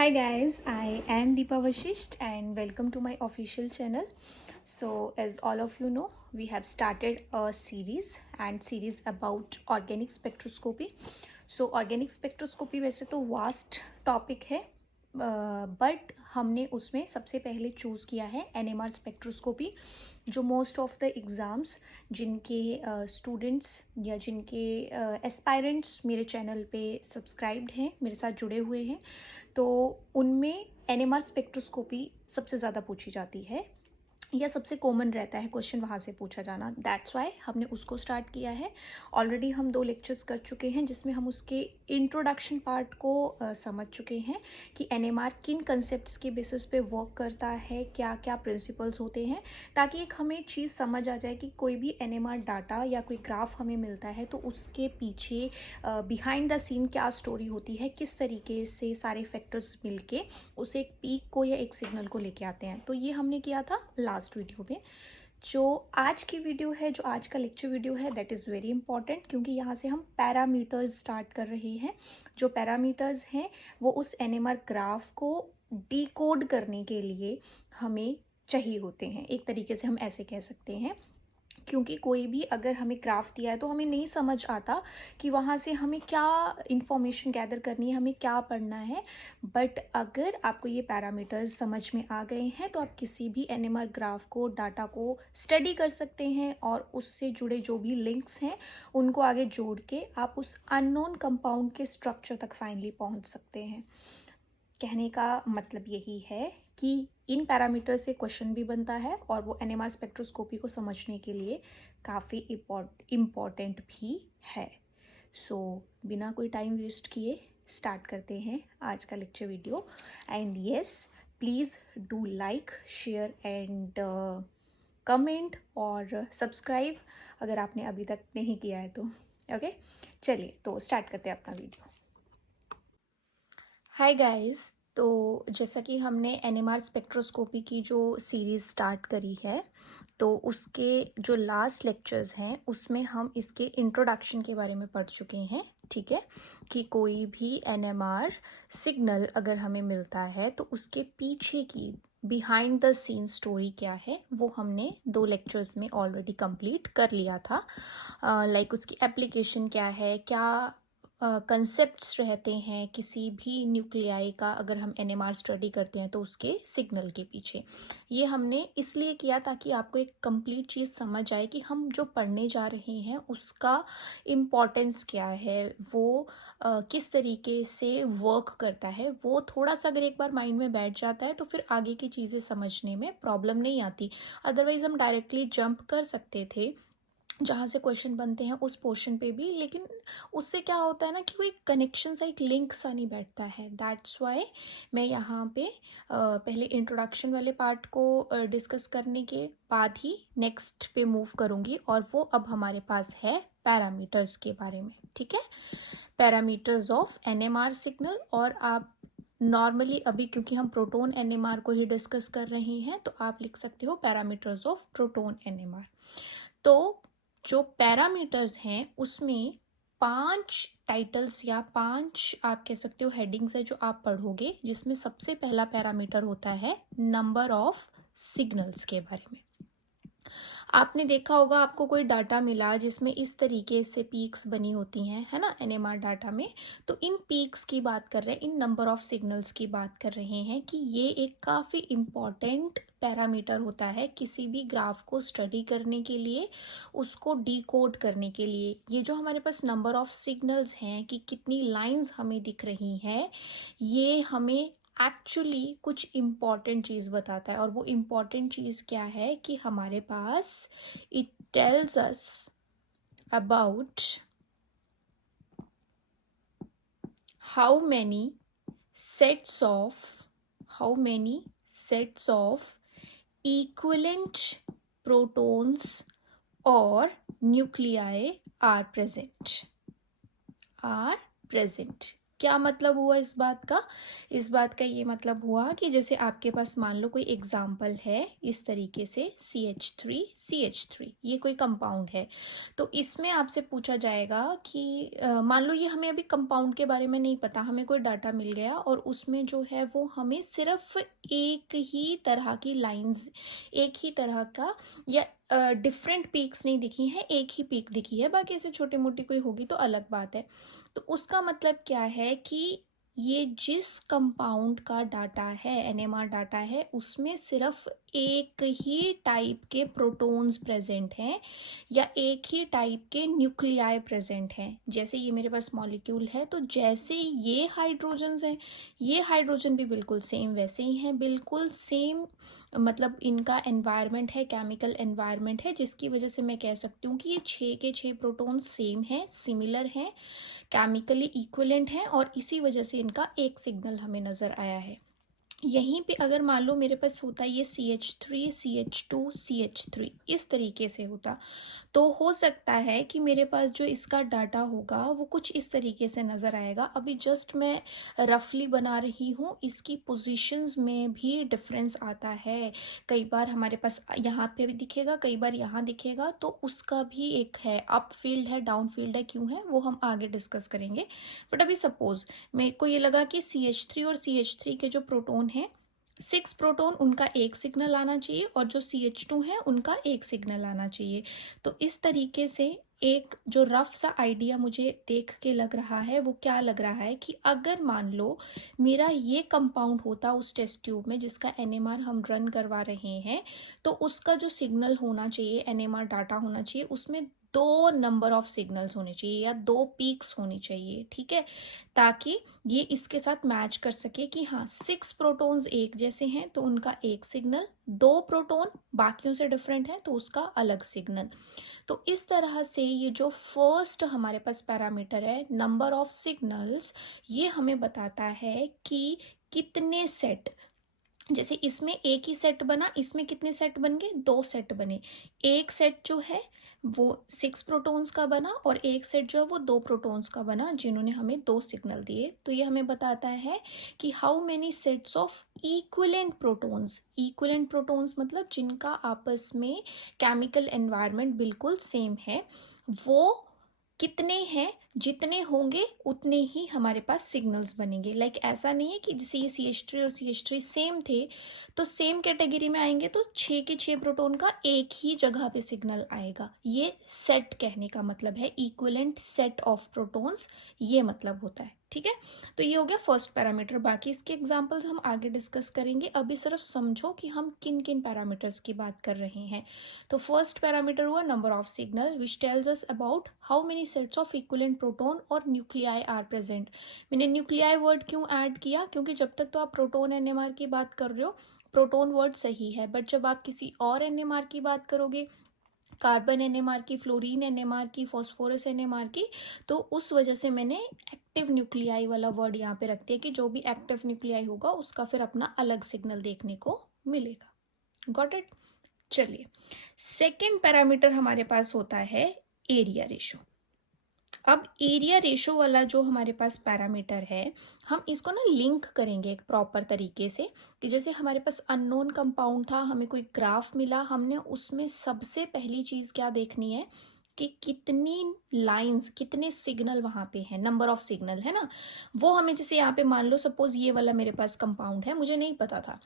Hi guys, I am Deepa Vashisht and welcome to my official channel. So as all of you know, we have started a series about organic spectroscopy. So organic spectroscopy वैसे तो vast topic है, but हमने उसमें सबसे पहले choose किया है NMR spectroscopy, जो मोस्ट ऑफ द एग्ज़ाम्स जिनके स्टूडेंट्स या जिनके एस्पायरेंट्स मेरे चैनल पे सब्सक्राइब्ड हैं, मेरे साथ जुड़े हुए हैं, तो उनमें NMR स्पेक्ट्रोस्कोपी सबसे ज़्यादा पूछी जाती है या सबसे कॉमन रहता है क्वेश्चन वहाँ से पूछा जाना। दैट्स वाई हमने उसको स्टार्ट किया है। ऑलरेडी हम 2 लेक्चर्स कर चुके हैं जिसमें हम उसके इंट्रोडक्शन पार्ट को समझ चुके हैं कि एनएमआर किन कंसेप्ट्स के बेसिस पे वर्क करता है, क्या क्या प्रिंसिपल्स होते हैं, ताकि एक हमें चीज़ समझ आ जाए कि कोई भी एनएमआर डाटा या कोई ग्राफ हमें मिलता है तो उसके पीछे बिहाइंड द सीन क्या स्टोरी होती है, किस तरीके से सारे फैक्टर्स मिलके उस एक पीक को या एक सिग्नल को लेके आते हैं। तो ये हमने किया था लास्ट वीडियो में। जो आज की वीडियो है, जो आज का लेक्चर वीडियो है, दैट इज़ वेरी इंपॉर्टेंट, क्योंकि यहाँ से हम पैरामीटर्स स्टार्ट कर रहे हैं। जो पैरामीटर्स हैं वो उस एनएमआर ग्राफ को डिकोड करने के लिए हमें चाहिए होते हैं। एक तरीके से हम ऐसे कह सकते हैं, क्योंकि कोई भी अगर हमें ग्राफ दिया है तो हमें नहीं समझ आता कि वहाँ से हमें क्या इंफॉर्मेशन गैदर करनी है, हमें क्या पढ़ना है। बट अगर आपको ये पैरामीटर्स समझ में आ गए हैं तो आप किसी भी एनएमआर ग्राफ को, डाटा को स्टडी कर सकते हैं और उससे जुड़े जो भी लिंक्स हैं उनको आगे जोड़ के आप उस अननोन कंपाउंड के स्ट्रक्चर तक फाइनली पहुँच सकते हैं। कहने का मतलब यही है कि इन पैरामीटर से क्वेश्चन भी बनता है और वो एनएमआर स्पेक्ट्रोस्कोपी को समझने के लिए काफ़ी इम्पॉर्टेंट भी है। सो बिना कोई टाइम वेस्ट किए स्टार्ट करते हैं आज का lecture video. And yes, please do like, share and comment और सब्सक्राइब अगर आपने अभी तक नहीं किया है तो। ओके, चलिए तो स्टार्ट करते हैं अपना वीडियो। हाय गाइस, तो जैसा कि हमने एनएमआर स्पेक्ट्रोस्कोपी की जो सीरीज़ स्टार्ट करी है, तो उसके जो लास्ट लेक्चर्स हैं उसमें हम इसके इंट्रोडक्शन के बारे में पढ़ चुके हैं। ठीक है, कि कोई भी एनएमआर सिग्नल अगर हमें मिलता है तो उसके पीछे की बिहाइंड द सीन स्टोरी क्या है वो हमने 2 लेक्चर्स में ऑलरेडी कंप्लीट कर लिया था। लाइक उसकी एप्लीकेशन क्या है, क्या कंसेप्ट्स रहते हैं किसी भी न्यूक्लियाई का अगर हम एनएमआर स्टडी करते हैं तो उसके सिग्नल के पीछे। ये हमने इसलिए किया ताकि आपको एक कंप्लीट चीज़ समझ आए कि हम जो पढ़ने जा रहे हैं उसका इम्पोर्टेंस क्या है, वो किस तरीके से वर्क करता है। वो थोड़ा सा अगर एक बार माइंड में बैठ जाता है तो फिर आगे की चीज़ें समझने में प्रॉब्लम नहीं आती। अदरवाइज़ हम डायरेक्टली जंप कर सकते थे जहाँ से क्वेश्चन बनते हैं उस पोर्शन पे भी, लेकिन उससे क्या होता है ना कि कोई कनेक्शन सा, एक लिंक सा नहीं बैठता है। दैट्स वाई मैं यहाँ पे पहले इंट्रोडक्शन वाले पार्ट को डिस्कस करने के बाद ही नेक्स्ट पे मूव करूँगी, और वो अब हमारे पास है पैरामीटर्स के बारे में। ठीक है, पैरामीटर्स ऑफ एनएमआर सिग्नल। और आप नॉर्मली अभी क्योंकि हम प्रोटोन एनएमआर को ही डिस्कस कर रहे हैं तो आप लिख सकते हो पैरामीटर्स ऑफ प्रोटोन एनएमआर। तो जो पैरामीटर्स हैं उसमें 5 टाइटल्स या 5 आप कह सकते हो हेडिंग्स है जो आप पढ़ोगे, जिसमें सबसे पहला पैरामीटर होता है नंबर ऑफ सिग्नल्स के बारे में। आपने देखा होगा आपको कोई डाटा मिला जिसमें इस तरीके से पीक्स बनी होती हैं, है ना, एनएमआर डाटा में। तो इन पीक्स की बात कर रहे हैं, इन नंबर ऑफ सिग्नल्स की बात कर रहे हैं कि ये एक काफ़ी इम्पॉर्टेंट पैरामीटर होता है किसी भी ग्राफ को स्टडी करने के लिए, उसको डिकोड करने के लिए। ये जो हमारे पास नंबर ऑफ सिग्नल्स हैं कि कितनी लाइंस हमें दिख रही हैं, ये हमें एक्चुअली कुछ इम्पॉर्टेंट चीज़ बताता है। और वो इम्पॉर्टेंट चीज़ क्या है कि हमारे पास it tells us about how many sets of equivalent protons और न्यूक्लियाई आर प्रेजेंट। क्या मतलब हुआ इस बात का? इस बात का ये मतलब हुआ कि जैसे आपके पास मान लो कोई एग्जाम्पल है इस तरीके से CH3 ये कोई कंपाउंड है। तो इसमें आपसे पूछा जाएगा कि मान लो ये हमें अभी कंपाउंड के बारे में नहीं पता, हमें कोई डाटा मिल गया और उसमें जो है वो हमें सिर्फ एक ही तरह की लाइंस, एक ही तरह का या डिफरेंट पीक्स नहीं दिखी हैं, एक ही पीक दिखी है, बाकी ऐसे छोटी मोटी कोई होगी तो अलग बात है। तो उसका मतलब क्या है कि ये जिस कंपाउंड का डाटा है, एनएमआर डाटा है, उसमें सिर्फ एक ही टाइप के प्रोटॉन्स प्रेजेंट हैं या एक ही टाइप के न्यूक्लियाई प्रेजेंट हैं। जैसे ये मेरे पास मॉलिक्यूल है, तो जैसे ये हाइड्रोजन्स हैं, ये हाइड्रोजन भी बिल्कुल सेम वैसे ही हैं, बिल्कुल सेम मतलब इनका एनवायरनमेंट है, केमिकल एनवायरनमेंट है, जिसकी वजह से मैं कह सकती हूँ कि ये 6 के 6 प्रोटॉन्स सेम हैं, सिमिलर हैं, केमिकली इक्विवेलेंट हैं और इसी वजह से इनका एक सिग्नल हमें नज़र आया है। यहीं पे अगर मान लो मेरे पास होता ये CH3 CH2 CH3 इस तरीके से होता, तो हो सकता है कि मेरे पास जो इसका डाटा होगा वो कुछ इस तरीके से नज़र आएगा। अभी जस्ट मैं रफली बना रही हूँ, इसकी पोजीशंस में भी डिफरेंस आता है। कई बार हमारे पास यहाँ पे भी दिखेगा, कई बार यहाँ दिखेगा, तो उसका भी एक है, अप फील्ड है, डाउन फील्ड है, क्यों है वो हम आगे डिस्कस करेंगे। बट अभी सपोज मेरे को ये लगा कि CH3 और CH3 के जो प्रोटॉन है, 6 प्रोटॉन, उनका एक सिग्नल आना चाहिए और जो CH2 है उनका एक सिग्नल आना चाहिए। तो इस तरीके से एक जो रफ सा आइडिया मुझे देख के लग रहा है वो क्या लग रहा है कि अगर मान लो मेरा ये कंपाउंड होता उस टेस्ट ट्यूब में जिसका एनएमआर हम रन करवा रहे हैं, तो उसका जो सिग्नल होना चाहिए, एनएमआर डाटा होना चाहिए, उसमें 2 नंबर ऑफ सिग्नल्स होने चाहिए या 2 पीक्स होनी चाहिए, ठीक है, ताकि ये इसके साथ मैच कर सके कि हाँ 6 प्रोटॉन्स एक जैसे हैं तो उनका एक सिग्नल, 2 प्रोटॉन बाकियों से डिफरेंट है तो उसका अलग सिग्नल। तो इस तरह से ये जो फर्स्ट हमारे पास पैरामीटर है, नंबर ऑफ सिग्नल्स, ये हमें बताता है कि कितने सेट, जैसे इसमें एक ही सेट बना, इसमें कितने सेट बन गए, 2 सेट बने। एक सेट जो है वो 6 प्रोटॉन्स का बना और एक सेट जो है वो 2 प्रोटॉन्स का बना, जिन्होंने हमें 2 सिग्नल दिए। तो ये हमें बताता है कि how many sets of equivalent protons, equivalent protons मतलब जिनका आपस में केमिकल एनवायरनमेंट बिल्कुल सेम है, वो कितने हैं, जितने होंगे उतने ही हमारे पास सिग्नल्स बनेंगे। लाइक ऐसा नहीं है कि जैसे ये CH3 और CH3 सेम थे तो सेम कैटेगरी में आएंगे तो 6 के 6 प्रोटॉन का एक ही जगह पे सिग्नल आएगा। ये सेट कहने का मतलब है, इक्विवेलेंट सेट ऑफ प्रोटॉन्स, ये मतलब होता है, ठीक है। तो ये हो गया फर्स्ट पैरामीटर, बाकी इसके एग्जांपल्स हम आगे डिस्कस करेंगे। अभी सिर्फ समझो कि हम किन किन पैरामीटर्स की बात कर रहे हैं। तो फर्स्ट पैरामीटर हुआ number of signal which tells us about how many sets of equivalent proton और न्यूक्लियाई आर प्रेजेंट। मैंने न्यूक्लियाई वर्ड क्यों ऐड किया, क्योंकि जब तक तो आप प्रोटॉन एनएमआर की बात कर रहे हो प्रोटॉन वर्ड सही है, बट जब आप किसी और एनएमआर की बात करोगे, कार्बन एनएमआर की, फ्लोरीन एनएमआर की, फॉस्फोरस एनएमआर की, तो उस वजह से मैंने एक्टिव न्यूक्लियाई वाला वर्ड यहाँ पे रख दिया कि जो भी एक्टिव न्यूक्लियाई होगा उसका फिर अपना अलग सिग्नल देखने को मिलेगा। Got it. चलिए, सेकेंड पैरामीटर हमारे पास होता है एरिया रेशो। अब एरिया रेशो वाला जो हमारे पास पैरामीटर है, हम इसको ना लिंक करेंगे एक प्रॉपर तरीके से कि जैसे हमारे पास अननोन कंपाउंड था, हमें कोई ग्राफ मिला, हमने उसमें सबसे पहली चीज क्या देखनी है कि कितनी लाइंस, कितने सिग्नल वहां पे हैं, नंबर ऑफ सिग्नल है ना। वो हमें जैसे यहाँ पे मान लो सपोज ये वाला मेरे पास कंपाउंड है, मुझे नहीं पता था,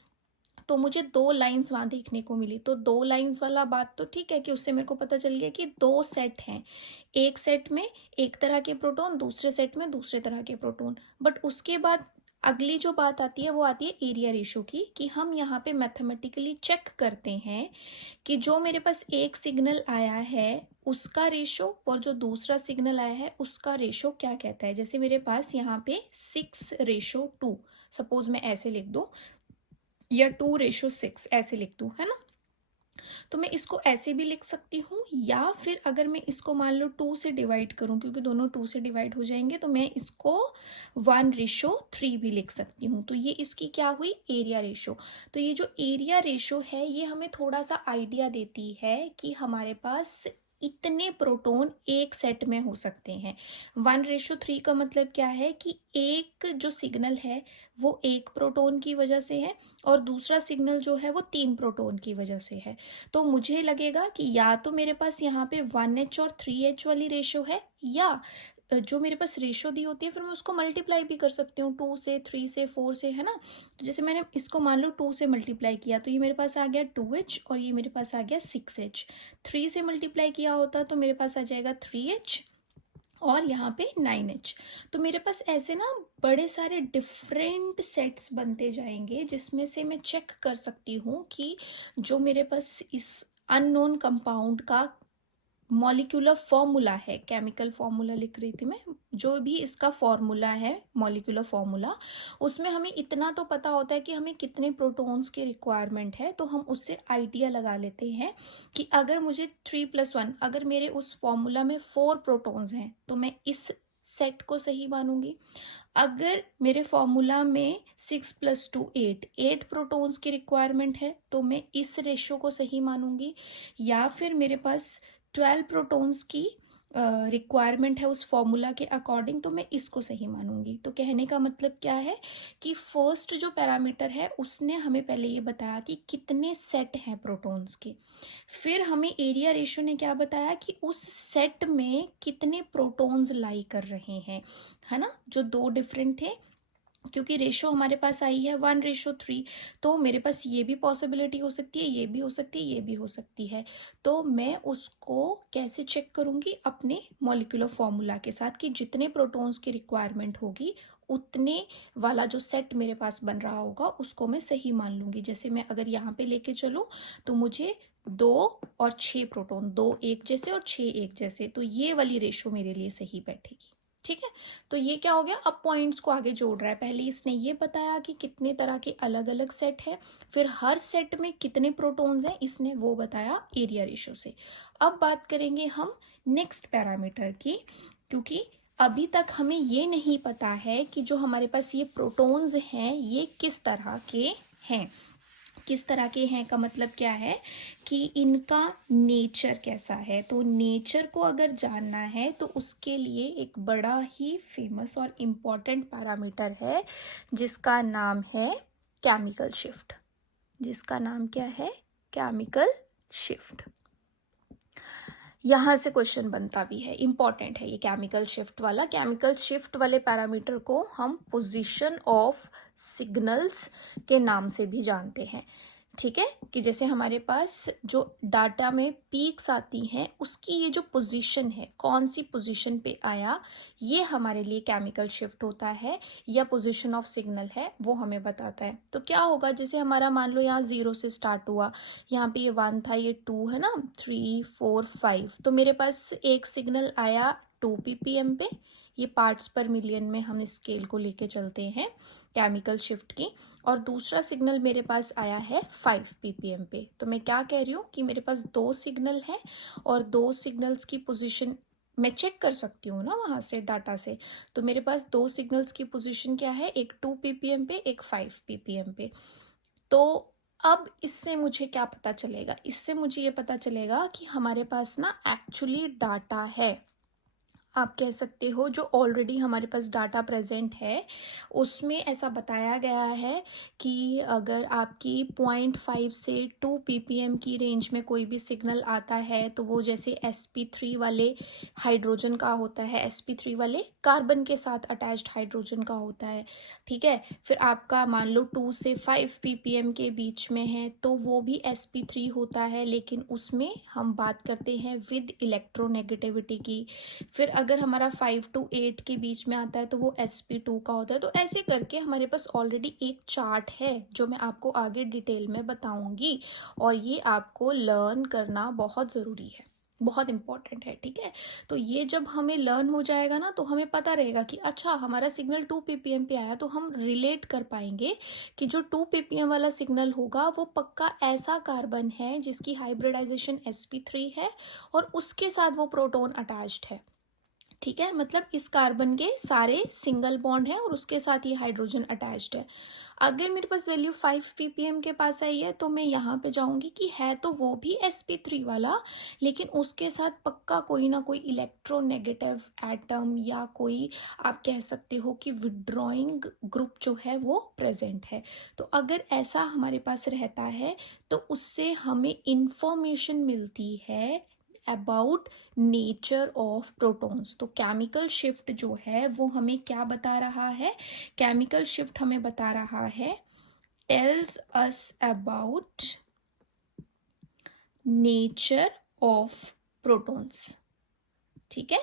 तो मुझे 2 लाइंस वहां देखने को मिली, तो 2 लाइंस वाला बात तो ठीक है कि उससे मेरे को पता चल गया कि 2 सेट हैं, एक सेट में एक तरह के प्रोटॉन, दूसरे सेट में दूसरे तरह के प्रोटॉन। बट उसके बाद अगली जो बात आती है वो आती है एरिया रेशो की, कि हम यहाँ पे मैथमेटिकली चेक करते हैं कि जो मेरे पास एक सिग्नल आया है उसका रेशो और जो दूसरा सिग्नल आया है उसका रेशो क्या कहता है। जैसे मेरे पास यहाँ पे 6:2, सपोज मैं ऐसे लिख दूं, या 2:6 ऐसे लिख दूं, है ना। तो मैं इसको ऐसे भी लिख सकती हूँ, या फिर अगर मैं इसको मान लो 2 से डिवाइड करूँ, क्योंकि दोनों 2 से डिवाइड हो जाएंगे, तो मैं इसको 1:3 भी लिख सकती हूँ। तो ये इसकी क्या हुई, एरिया रेशो। तो ये जो एरिया रेशो है ये हमें थोड़ा सा आइडिया देती है कि हमारे पास इतने प्रोटॉन एक सेट में हो सकते हैं। 1:3 का मतलब क्या है कि एक जो सिग्नल है वो एक प्रोटॉन की वजह से है और दूसरा सिग्नल जो है वो 3 प्रोटॉन की वजह से है। तो मुझे लगेगा कि या तो मेरे पास यहाँ पे 1H और 3H वाली रेशो है, या जो मेरे पास रेशो दी होती है फिर मैं उसको मल्टीप्लाई भी कर सकती हूँ 2 से, 3 से, 4 से, है ना। तो जैसे मैंने इसको मान लो 2 से मल्टीप्लाई किया तो ये मेरे पास आ गया 2H और ये मेरे पास आ गया 6H। 3 से मल्टीप्लाई किया होता तो मेरे पास आ जाएगा 3H और यहाँ पे 9H। तो मेरे पास ऐसे ना बड़े सारे डिफरेंट सेट्स बनते जाएंगे जिसमें से मैं चेक कर सकती हूँ कि जो मेरे पास इस अननोन कंपाउंड का मॉलिक्यूलर फॉर्मूला है, केमिकल फॉर्मूला लिख रही थी मैं, जो भी इसका फॉर्मूला है मॉलिक्यूलर फॉर्मूला, उसमें हमें इतना तो पता होता है कि हमें कितने प्रोटॉन्स की रिक्वायरमेंट है। तो हम उससे आइडिया लगा लेते हैं कि अगर मुझे 3+1, अगर मेरे उस फॉर्मूला में 4 प्रोटॉन्स हैं तो मैं इस सेट को सही मानूंगी। अगर मेरे फॉर्मूला में 6+2 8 प्रोटॉन्स की रिक्वायरमेंट है तो मैं इस रेशो को सही मानूंगी। या फिर मेरे पास 12 प्रोटॉन्स की रिक्वायरमेंट है उस फॉर्मूला के अकॉर्डिंग तो मैं इसको सही मानूंगी। तो कहने का मतलब क्या है कि फर्स्ट जो पैरामीटर है उसने हमें पहले ये बताया कि कितने सेट हैं प्रोटॉन्स के। फिर हमें एरिया रेशो ने क्या बताया कि उस सेट में कितने प्रोटॉन्स लाई कर रहे हैं, है ना, जो दो डिफरेंट थे। क्योंकि रेशो हमारे पास आई है 1:3, तो मेरे पास ये भी पॉसिबिलिटी हो सकती है, ये भी हो सकती है, ये भी हो सकती है। तो मैं उसको कैसे चेक करूंगी, अपने मॉलिक्यूलर फॉर्मूला के साथ कि जितने प्रोटॉन्स की रिक्वायरमेंट होगी उतने वाला जो सेट मेरे पास बन रहा होगा उसको मैं सही मान लूंगी। जैसे मैं अगर यहाँ पे लेके चलूँ तो मुझे 2 और 6 प्रोटॉन, 2 एक जैसे और 6 एक जैसे, तो ये वाली रेशो मेरे लिए सही बैठेगी। ठीक है, तो ये क्या हो गया, अब पॉइंट्स को आगे जोड़ रहा है। पहले इसने ये बताया कि कितने तरह के अलग अलग सेट है, फिर हर सेट में कितने प्रोटॉन्स हैं इसने वो बताया एरिया रेशो से। अब बात करेंगे हम नेक्स्ट पैरामीटर की, क्योंकि अभी तक हमें ये नहीं पता है कि जो हमारे पास ये प्रोटॉन्स हैं ये किस तरह के हैं। किस तरह के हैं का मतलब क्या है कि इनका नेचर कैसा है। तो नेचर को अगर जानना है तो उसके लिए एक बड़ा ही फेमस और इम्पॉर्टेंट पैरामीटर है जिसका नाम है केमिकल शिफ्ट। जिसका नाम क्या है, केमिकल शिफ्ट। यहाँ से क्वेश्चन बनता भी है, इंपॉर्टेंट है ये केमिकल शिफ्ट वाला। केमिकल शिफ्ट वाले पैरामीटर को हम पोजीशन ऑफ सिग्नल्स के नाम से भी जानते हैं। ठीक है, कि जैसे हमारे पास जो डाटा में पीक्स आती हैं उसकी ये जो पोजीशन है, कौन सी पोजीशन पे आया, ये हमारे लिए केमिकल शिफ्ट होता है, या पोजीशन ऑफ सिग्नल है वो हमें बताता है। तो क्या होगा, जैसे हमारा मान लो यहाँ 0 से स्टार्ट हुआ, यहाँ पे ये 1 था, ये 2 है ना, 3 4 5, तो मेरे पास एक सिग्नल आया 2 ppm पे। ये पार्ट्स पर मिलियन में हम स्केल को लेके चलते हैं केमिकल शिफ्ट की। और दूसरा सिग्नल मेरे पास आया है 5 ppm पे। तो मैं क्या कह रही हूँ कि मेरे पास 2 सिग्नल है और 2 सिग्नल्स की पोजीशन मैं चेक कर सकती हूँ ना वहां से डाटा से। तो मेरे पास 2 सिग्नल्स की पोजीशन क्या है, एक 2 ppm पे, एक 5 ppm पे। तो अब इससे मुझे क्या पता चलेगा, इससे मुझे ये पता चलेगा कि हमारे पास ना एक्चुअली डाटा है। आप कह सकते हो जो ऑलरेडी हमारे पास डाटा प्रेजेंट है उसमें ऐसा बताया गया है कि अगर आपकी 0.5 से 2 ppm की रेंज में कोई भी सिग्नल आता है तो वो जैसे sp3 वाले हाइड्रोजन का होता है, sp3 वाले कार्बन के साथ अटैच्ड हाइड्रोजन का होता है। ठीक है, फिर आपका मान लो 2 से 5 ppm के बीच में है तो वो भी sp3 होता है, लेकिन उसमें हम बात करते हैं विद इलेक्ट्रोनेगेटिविटी की। फिर अगर हमारा 5 to 8 के बीच में आता है तो वो sp2 का होता है। तो ऐसे करके हमारे पास ऑलरेडी एक चार्ट है जो मैं आपको आगे डिटेल में बताऊंगी, और ये आपको लर्न करना बहुत ज़रूरी है, बहुत इंपॉर्टेंट है। ठीक है, तो ये जब हमें लर्न हो जाएगा ना तो हमें पता रहेगा कि अच्छा हमारा सिग्नल 2 ppm पे आया, तो हम रिलेट कर पाएंगे कि जो 2 ppm वाला सिग्नल होगा वो पक्का ऐसा कार्बन है जिसकी हाइब्रिडाइजेशन sp3 है और उसके साथ वो प्रोटॉन अटैच्ड है। ठीक है, मतलब इस कार्बन के सारे सिंगल बॉन्ड हैं और उसके साथ ये हाइड्रोजन अटैच्ड है। अगर मेरे पास वैल्यू 5 ppm के पास आई है तो मैं यहाँ पे जाऊंगी कि है तो वो भी sp3 वाला, लेकिन उसके साथ पक्का कोई ना कोई इलेक्ट्रोनेगेटिव एटम या कोई आप कह सकते हो कि विड्रॉइंग ग्रुप जो है वो प्रेजेंट है। तो अगर ऐसा हमारे पास रहता है तो उससे हमें इंफॉर्मेशन मिलती है अबाउट नेचर ऑफ प्रोटॉन्स। तो केमिकल शिफ्ट जो है वो हमें क्या बता रहा है? केमिकल शिफ्ट हमें बता रहा है, tales us about nature of protons. ठीक है,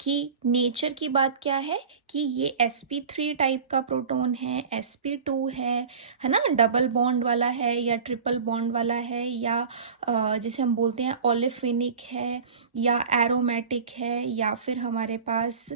कि नेचर की बात क्या है कि ये sp3 टाइप का प्रोटॉन है, sp2 है ना, डबल बॉन्ड वाला है या ट्रिपल बॉन्ड वाला है, या जिसे हम बोलते हैं ओलेफिनिक है, या एरोमेटिक है, या फिर हमारे पास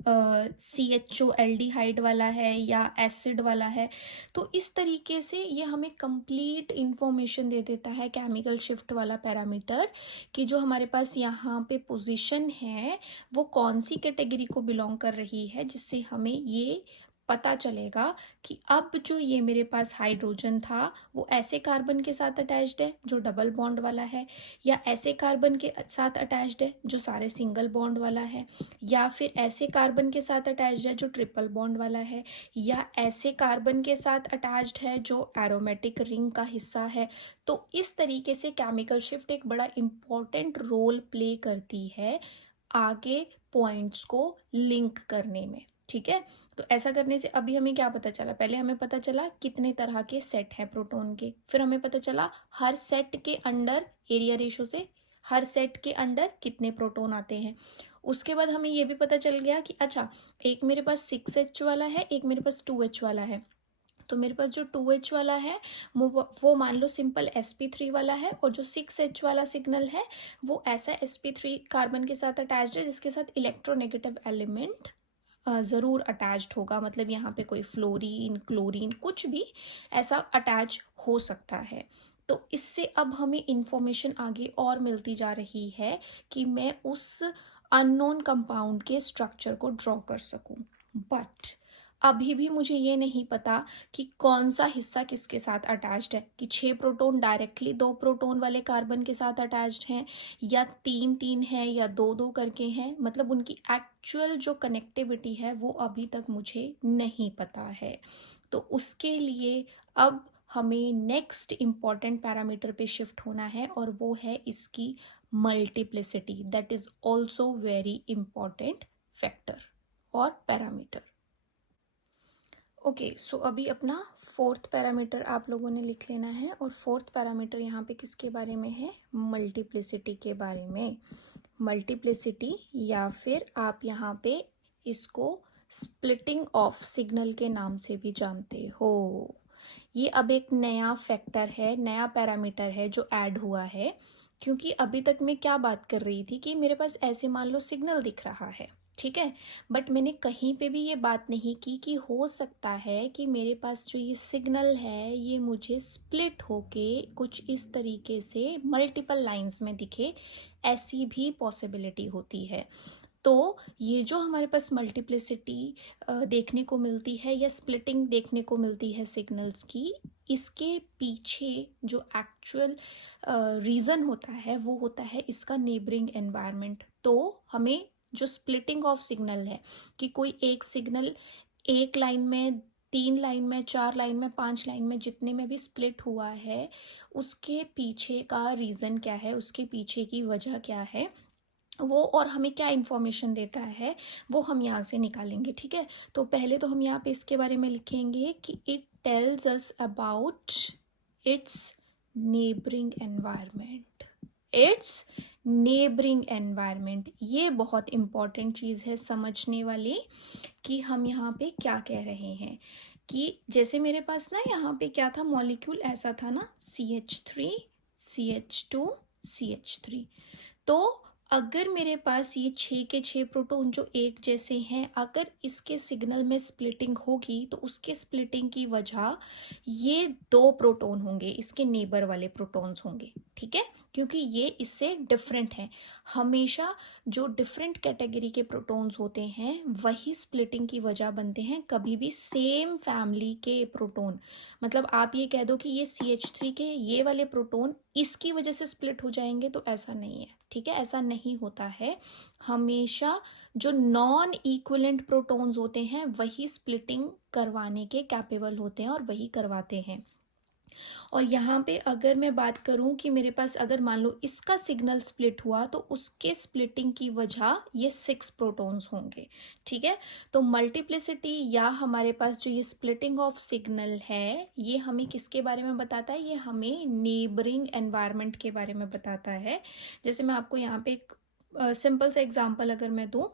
CHO एल्डिहाइड वाला है या एसिड वाला है। तो इस तरीके से ये हमें कंप्लीट इंफॉर्मेशन दे देता है केमिकल शिफ्ट वाला पैरामीटर, कि जो हमारे पास यहाँ पे पोजीशन है वो कौन सी कैटेगरी को बिलोंग कर रही है, जिससे हमें ये पता चलेगा कि अब जो ये मेरे पास हाइड्रोजन था वो ऐसे कार्बन के साथ अटैच्ड है जो डबल बॉन्ड वाला है, या ऐसे कार्बन के साथ अटैच्ड है जो सारे सिंगल बॉन्ड वाला है, या फिर ऐसे कार्बन के साथ अटैच्ड है जो ट्रिपल बॉन्ड वाला है, या ऐसे कार्बन के साथ अटैच्ड है जो एरोमेटिक रिंग का हिस्सा है। तो इस तरीके से केमिकल शिफ्ट एक बड़ा इंपॉर्टेंट रोल प्ले करती है आगे पॉइंट्स को लिंक करने में। ठीक है, तो ऐसा करने से अभी हमें क्या पता चला? पहले हमें पता चला कितने तरह के सेट हैं प्रोटॉन के, फिर हमें पता चला हर सेट के अंडर एरिया रेशो से हर सेट के अंडर कितने प्रोटॉन आते हैं। उसके बाद हमें ये भी पता चल गया कि अच्छा, एक मेरे पास 6H वाला है, एक मेरे पास 2H वाला है। तो मेरे पास जो 2H वाला है वो मान लो सिंपल sp3 वाला है, और जो 6H वाला सिग्नल है वो ऐसा sp3 कार्बन के साथ अटैच्ड है जिसके साथ इलेक्ट्रोनेगेटिव एलिमेंट ज़रूर अटैच्ड होगा। मतलब यहाँ पे कोई फ्लोरीन क्लोरीन कुछ भी ऐसा अटैच हो सकता है। तो इससे अब हमें इंफॉर्मेशन आगे और मिलती जा रही है कि मैं उस अननोन कंपाउंड के स्ट्रक्चर को ड्रॉ कर सकूं। बट अभी भी मुझे ये नहीं पता कि कौन सा हिस्सा किसके साथ अटैच्ड है, कि 6 प्रोटॉन डायरेक्टली 2 प्रोटॉन वाले कार्बन के साथ अटैच्ड हैं, या 3-3 है, या 2-2 करके हैं। मतलब उनकी एक्चुअल जो कनेक्टिविटी है वो अभी तक मुझे नहीं पता है। तो उसके लिए अब हमें नेक्स्ट इम्पॉर्टेंट पैरामीटर पे शिफ्ट होना है, और वो है इसकी multiplicity. That is also very important factor और पैरामीटर। ओके, सो अभी अपना फोर्थ पैरामीटर आप लोगों ने लिख लेना है, और फोर्थ पैरामीटर यहाँ पे किसके बारे में है? मल्टीप्लिसिटी के बारे में। मल्टीप्लिसिटी, या फिर आप यहाँ पे इसको स्प्लिटिंग ऑफ सिग्नल के नाम से भी जानते हो। ये अब एक नया फैक्टर है, नया पैरामीटर है जो ऐड हुआ है। क्योंकि अभी तक मैं क्या बात कर रही थी कि मेरे पास ऐसे मान लो सिग्नल दिख रहा है, ठीक है, बट मैंने कहीं पे भी ये बात नहीं की कि हो सकता है कि मेरे पास जो ये सिग्नल है ये मुझे स्प्लिट होके कुछ इस तरीके से मल्टीपल लाइंस में दिखे। ऐसी भी पॉसिबिलिटी होती है। तो ये जो हमारे पास मल्टीप्लिसिटी देखने को मिलती है या स्प्लिटिंग देखने को मिलती है सिग्नल्स की, इसके पीछे जो एक्चुअल रीज़न होता है वो होता है इसका नेबरिंग एनवायरनमेंट। तो हमें जो स्प्लिटिंग ऑफ सिग्नल है, कि कोई एक सिग्नल एक लाइन में, 3 लाइन में, 4 लाइन में, 5 लाइन में, जितने में भी स्प्लिट हुआ है, उसके पीछे का रीज़न क्या है, उसके पीछे की वजह क्या है वो, और हमें क्या इंफॉर्मेशन देता है वो हम यहाँ से निकालेंगे। ठीक है, तो पहले तो हम यहाँ पे इसके बारे में लिखेंगे कि it tells us about it's neighbouring environment. It's neighbouring environment, ये बहुत इंपॉर्टेंट चीज़ है समझने वाली, कि हम यहाँ पे क्या कह रहे हैं। कि जैसे मेरे पास ना यहाँ पे क्या था, मॉलिक्यूल ऐसा था ना, CH3 CH2 CH3। तो अगर मेरे पास ये 6 के 6 प्रोटॉन जो एक जैसे हैं, अगर इसके सिग्नल में स्प्लिटिंग होगी तो उसके स्प्लिटिंग की वजह ये 2 प्रोटॉन होंगे, इसके नेबर वाले प्रोटॉन्स होंगे। ठीक है, क्योंकि ये इससे डिफरेंट है। हमेशा जो डिफरेंट कैटेगरी के प्रोटॉन्स होते हैं वही स्प्लिटिंग की वजह बनते हैं, कभी भी सेम फैमिली के प्रोटॉन, मतलब आप ये कह दो कि ये CH3 के ये वाले प्रोटॉन इसकी वजह से स्प्लिट हो जाएंगे, तो ऐसा नहीं है, ठीक है, ऐसा नहीं होता है। हमेशा जो नॉन इक्विवेलेंट प्रोटॉन्स होते हैं वही स्प्लिटिंग करवाने के कैपेबल होते हैं और वही करवाते हैं। और यहाँ पे अगर मैं बात करूँ कि मेरे पास अगर मान लो इसका सिग्नल स्प्लिट हुआ तो उसके स्प्लिटिंग की वजह ये 6 प्रोटॉन्स होंगे, ठीक है। तो मल्टीप्लिसिटी या हमारे पास जो ये स्प्लिटिंग ऑफ सिग्नल है ये हमें किसके बारे में बताता है, ये हमें नेबरिंग एनवायरनमेंट के बारे में बताता है। जैसे मैं आपको यहाँ पे एक सिंपल सा एग्जांपल अगर मैं दूं,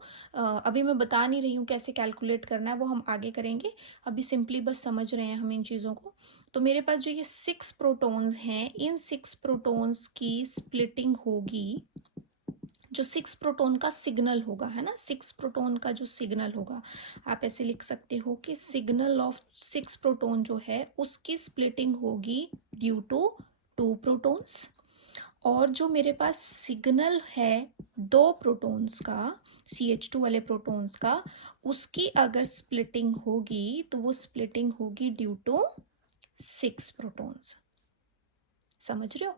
अभी मैं बता नहीं रही हूँ कैसे कैलकुलेट करना है, वो हम आगे करेंगे, अभी सिंपली बस समझ रहे हैं हम इन चीज़ों को। तो मेरे पास जो ये 6 प्रोटॉन्स हैं, इन 6 प्रोटॉन्स की स्प्लिटिंग होगी, जो 6 प्रोटॉन का सिग्नल होगा, है ना, 6 प्रोटॉन का जो सिग्नल होगा, आप ऐसे लिख सकते हो कि सिग्नल ऑफ 6 प्रोटॉन जो है उसकी स्प्लिटिंग होगी ड्यू टू 2 प्रोटॉन्स। और जो मेरे पास सिग्नल है 2 प्रोटॉन्स का, CH2 वाले प्रोटॉन्स का, उसकी अगर स्प्लिटिंग होगी तो वो स्प्लिटिंग होगी ड्यू टू 6 प्रोटॉन्स। समझ रहे हो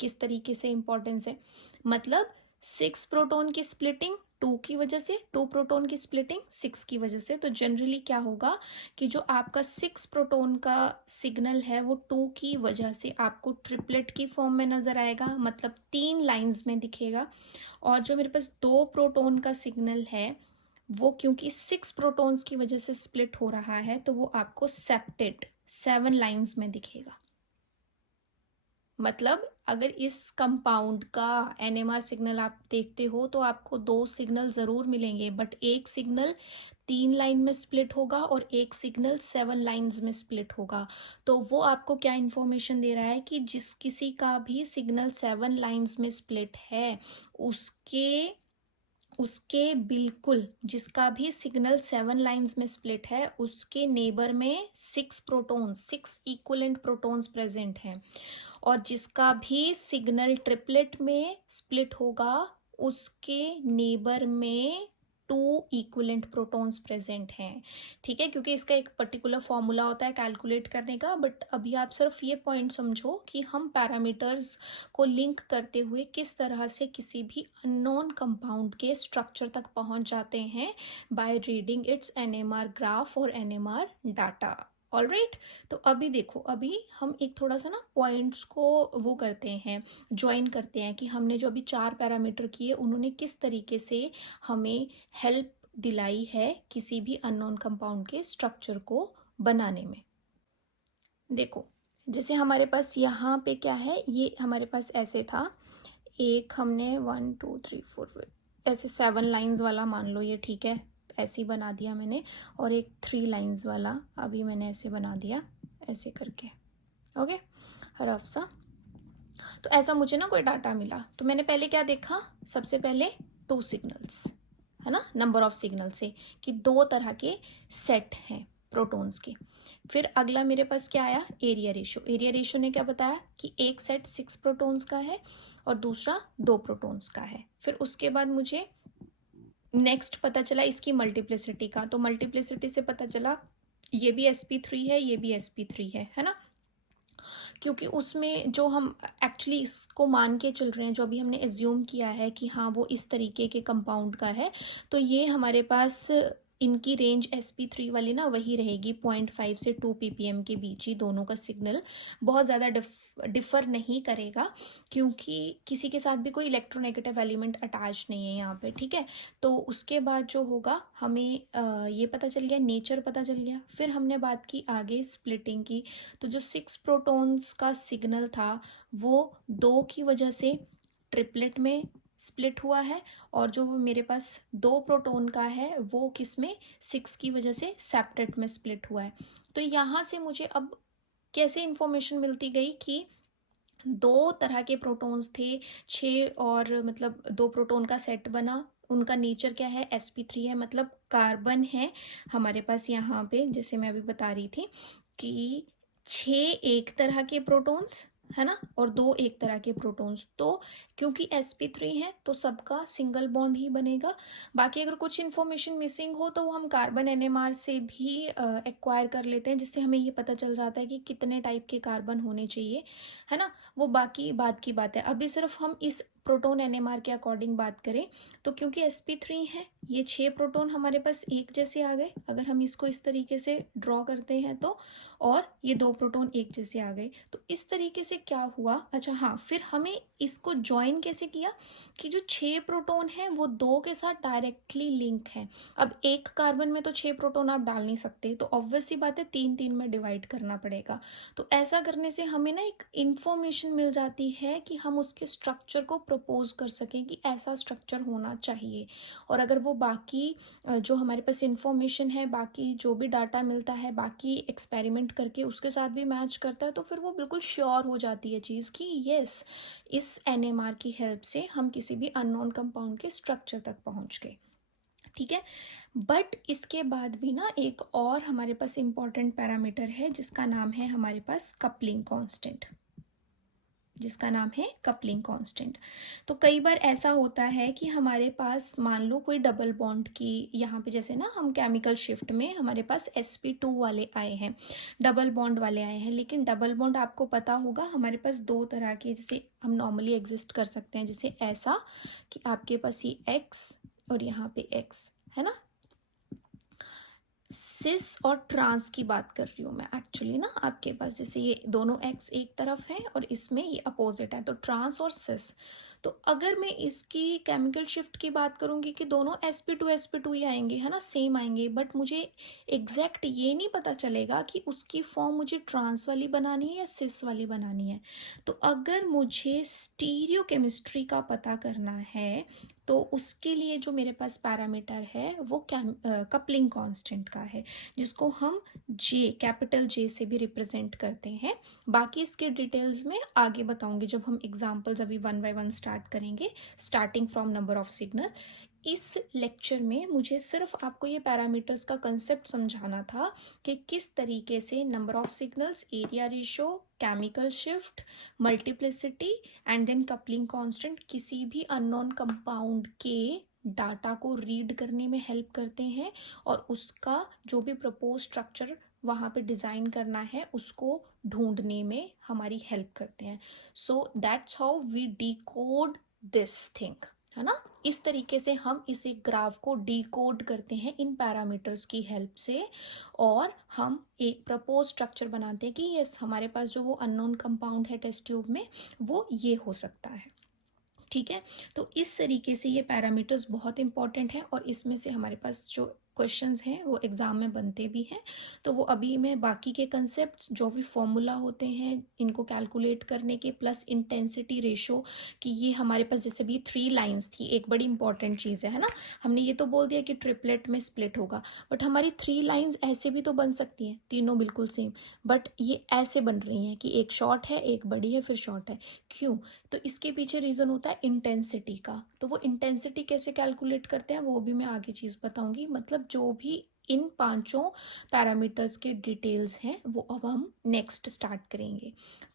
किस तरीके से इंपॉर्टेंस है, मतलब 6 प्रोटॉन की स्प्लिटिंग 2 की वजह से, 2 प्रोटॉन की स्प्लिटिंग 6 की वजह से। तो जनरली क्या होगा कि जो आपका 6 प्रोटॉन का सिग्नल है वो 2 की वजह से आपको ट्रिपलेट की फॉर्म में नजर आएगा, मतलब 3 लाइंस में दिखेगा। और जो मेरे पास 2 प्रोटॉन का सिग्नल है वो क्योंकि 6 प्रोटॉन्स की वजह से स्प्लिट हो रहा है तो वो आपको सेप्टेड 7 लाइंस में दिखेगा। मतलब अगर इस कंपाउंड का NMR सिग्नल आप देखते हो तो आपको 2 सिग्नल जरूर मिलेंगे, बट एक सिग्नल 3 लाइन में स्प्लिट होगा और एक सिग्नल 7 लाइंस में स्प्लिट होगा। तो वो आपको क्या इंफॉर्मेशन दे रहा है कि जिस किसी का भी सिग्नल 7 लाइंस में स्प्लिट है उसके बिल्कुल, जिसका भी सिग्नल 7 लाइंस में स्प्लिट है उसके नेबर में 6 प्रोटॉन्स, 6 इक्विवेलेंट प्रोटॉन्स प्रेजेंट हैं। और जिसका भी सिग्नल ट्रिपलेट में स्प्लिट होगा उसके नेबर में 2 इक्विवेलेंट प्रोटॉन्स प्रेजेंट हैं, ठीक है। क्योंकि इसका एक पर्टिकुलर फॉर्मूला होता है कैलकुलेट करने का, बट अभी आप सिर्फ ये पॉइंट समझो कि हम पैरामीटर्स को लिंक करते हुए किस तरह से किसी भी अननोन कंपाउंड के स्ट्रक्चर तक पहुंच जाते हैं by reading it's NMR graph और NMR डाटा। ऑलराइट, तो अभी देखो, अभी हम एक थोड़ा सा ना पॉइंट्स को वो करते हैं, ज्वाइन करते हैं कि हमने जो अभी 4 पैरामीटर किए उन्होंने किस तरीके से हमें हेल्प दिलाई है किसी भी अननोन कंपाउंड के स्ट्रक्चर को बनाने में। देखो, जैसे हमारे पास यहाँ पे क्या है, ये हमारे पास ऐसे था, एक हमने 1 2 3 4 ऐसे 7 लाइंस वाला मान लो ये, ठीक है, ऐसे ही बना दिया मैंने। और एक 3 लाइंस वाला अभी मैंने ऐसे बना दिया, ऐसे करके, ओके, रफ सा। तो ऐसा मुझे ना कोई डाटा मिला, तो मैंने पहले क्या देखा, सबसे पहले 2 सिग्नल्स, है ना, नंबर ऑफ सिग्नल से कि 2 तरह के सेट हैं प्रोटॉन्स के। फिर अगला मेरे पास क्या आया, एरिया रेशो। एरिया रेशो ने क्या बताया कि एक सेट 6 प्रोटॉन्स का है और दूसरा 2 प्रोटॉन्स का है। फिर उसके बाद मुझे नेक्स्ट पता चला इसकी मल्टीप्लिसिटी का, तो मल्टीप्लिसिटी से पता चला ये भी sp3 है, ये भी sp3 है ना, क्योंकि उसमें जो हम एक्चुअली इसको मान के चल रहे हैं, जो अभी हमने एज्यूम किया है कि हाँ वो इस तरीके के कंपाउंड का है, तो ये हमारे पास इनकी रेंज sp3 वाली ना वही रहेगी, 0.5 से 2 ppm के बीच ही दोनों का सिग्नल, बहुत ज़्यादा डिफर नहीं करेगा, क्योंकि किसी के साथ भी कोई इलेक्ट्रोनेगेटिव एलिमेंट अटैच नहीं है यहाँ पे, ठीक है। तो उसके बाद जो होगा हमें ये पता चल गया, नेचर पता चल गया। फिर हमने बात की आगे स्प्लिटिंग की, तो जो 6 प्रोटॉन्स का सिग्नल था वो 2 की वजह से ट्रिपलेट में स्प्लिट हुआ है, और जो मेरे पास 2 प्रोटॉन का है वो किस में, 6 की वजह से सेप्टेट में स्प्लिट हुआ है। तो यहाँ से मुझे अब कैसे इंफॉर्मेशन मिलती गई कि 2 तरह के प्रोटॉन्स थे, 6 और मतलब 2 प्रोटॉन का सेट बना, उनका नेचर क्या है, sp3 है, मतलब कार्बन है हमारे पास यहाँ पे। जैसे मैं अभी बता रही थी कि 6 एक तरह के प्रोटॉन्स है ना, और 2 एक तरह के प्रोटॉन्स। तो क्योंकि sp3 है तो सबका सिंगल बॉन्ड ही बनेगा। बाकी अगर कुछ इन्फॉर्मेशन मिसिंग हो तो वो हम कार्बन एनएमआर से भी एक्वायर कर लेते हैं, जिससे हमें ये पता चल जाता है कि कितने टाइप के कार्बन होने चाहिए, है ना। वो बाकी बात की बात है। अभी सिर्फ हम इस प्रोटॉन एनएमआर के अकॉर्डिंग बात करें तो क्योंकि sp3 है, ये 6 प्रोटॉन हमारे पास एक जैसे आ गए अगर हम इसको इस तरीके से ड्रॉ करते हैं तो, और ये 2 प्रोटॉन एक जैसे आ गए। तो इस तरीके से क्या हुआ, अच्छा हाँ, फिर हमें इसको ज्वाइन कैसे किया कि जो 6 प्रोटॉन है वो 2 के साथ डायरेक्टली लिंक है। अब एक कार्बन में तो 6 प्रोटॉन आप डाल नहीं सकते, तो ऑब्वियस सी बात है 3 में डिवाइड करना पड़ेगा। तो ऐसा करने से हमें ना एक इंफॉर्मेशन मिल जाती है कि हम उसके स्ट्रक्चर को प्रपोज कर सकें कि ऐसा स्ट्रक्चर होना चाहिए। और अगर वो बाकी जो हमारे पास इंफॉर्मेशन है, बाकी जो भी डाटा मिलता है, बाकी एक्सपेरिमेंट करके उसके साथ भी मैच करता है, तो फिर वो बिल्कुल श्योर हो जाती है चीज़ कि यस, इस एनएमआर की हेल्प से हम किसी भी अननोन कंपाउंड के स्ट्रक्चर तक पहुंच गए। ठीक है, बट इसके बाद भी ना एक और हमारे पास इंपॉर्टेंट पैरामीटर है जिसका नाम है हमारे पास कपलिंग कांस्टेंट, जिसका नाम है कपलिंग कांस्टेंट। तो कई बार ऐसा होता है कि हमारे पास मान लो कोई डबल बॉन्ड की, यहाँ पे जैसे ना हम केमिकल शिफ्ट में हमारे पास sp2 वाले आए हैं, डबल बॉन्ड वाले आए हैं। लेकिन डबल बॉन्ड आपको पता होगा हमारे पास 2 तरह के जैसे हम नॉर्मली एग्जिस्ट कर सकते हैं, जैसे ऐसा कि आपके पास ये x और यहाँ पे x है ना। सिस और ट्रांस की बात कर रही हूँ मैं एक्चुअली ना, आपके पास जैसे ये दोनों एक्स एक तरफ है और इसमें ये अपोजिट है, तो ट्रांस और सिस। तो अगर मैं इसकी केमिकल शिफ्ट की बात करूंगी कि दोनों sp2 ही आएंगे, है ना, सेम आएंगे, बट मुझे एग्जैक्ट ये नहीं पता चलेगा कि उसकी फॉर्म मुझे ट्रांस वाली बनानी है या सिस वाली बनानी है। तो अगर मुझे स्टीरियो केमिस्ट्री का पता करना है तो उसके लिए जो मेरे पास पैरामीटर है वो कपलिंग कांस्टेंट का है, जिसको हम जे, कैपिटल जे से भी रिप्रेजेंट करते हैं। बाकी इसके डिटेल्स में आगे बताऊंगी जब हम एग्जांपल्स अभी 1 बाय 1 स्टार्ट करेंगे, starting from number of signal. इस लेक्चर में मुझे सिर्फ आपको ये पैरामीटर्स का कंसेप्ट समझाना था कि किस तरीके से number of signals, area ratio, chemical shift, multiplicity and then coupling constant किसी भी अननोन कंपाउंड के डाटा को रीड करने में हेल्प करते हैं, और उसका जो भी प्रपोज स्ट्रक्चर वहाँ पे डिज़ाइन करना है उसको ढूंढने में हमारी हेल्प करते हैं। So that's how we decode this thing, है ना। इस तरीके से हम इस एक ग्राफ को डिकोड करते हैं इन पैरामीटर्स की हेल्प से, और हम एक प्रपोज स्ट्रक्चर बनाते हैं कि यस, हमारे पास जो वो अननोन कंपाउंड है टेस्ट ट्यूब में वो ये हो सकता है। ठीक है, तो इस तरीके से ये पैरामीटर्स बहुत इंपॉर्टेंट हैं, और इसमें से हमारे पास जो क्वेश्चंस हैं वो एग्जाम में बनते भी हैं। तो वो अभी मैं बाकी के कंसेप्ट्स जो भी फॉर्मूला होते हैं इनको कैलकुलेट करने के, प्लस इंटेंसिटी रेशो, कि ये हमारे पास जैसे भी 3 लाइंस थी, एक बड़ी इंपॉर्टेंट चीज़ है ना। हमने ये तो बोल दिया कि ट्रिपलेट में स्प्लिट होगा, बट हमारी 3 लाइंस ऐसे भी तो बन सकती हैं, तीनों बिल्कुल सेम, बट ये ऐसे बन रही हैं कि एक शॉर्ट है, एक बड़ी है, फिर शॉर्ट है। क्यों? तो इसके पीछे रीज़न होता है इंटेंसिटी का। तो वो इंटेंसिटी कैसे कैलकुलेट करते हैं वो भी मैं आगे चीज़ बताऊंगी। मतलब जो भी इन 5 पैरामीटर्स के डिटेल्स हैं वो अब हम नेक्स्ट स्टार्ट करेंगे।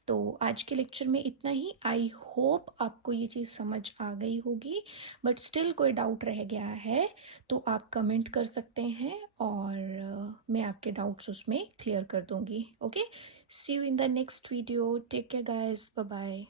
तो आज के लेक्चर में इतना ही। आई होप आपको ये चीज़ समझ आ गई होगी, बट स्टिल कोई डाउट रह गया है तो आप कमेंट कर सकते हैं, और मैं आपके डाउट्स उसमें क्लियर कर दूंगी। Okay, see you in the next video, take care guys, bye bye.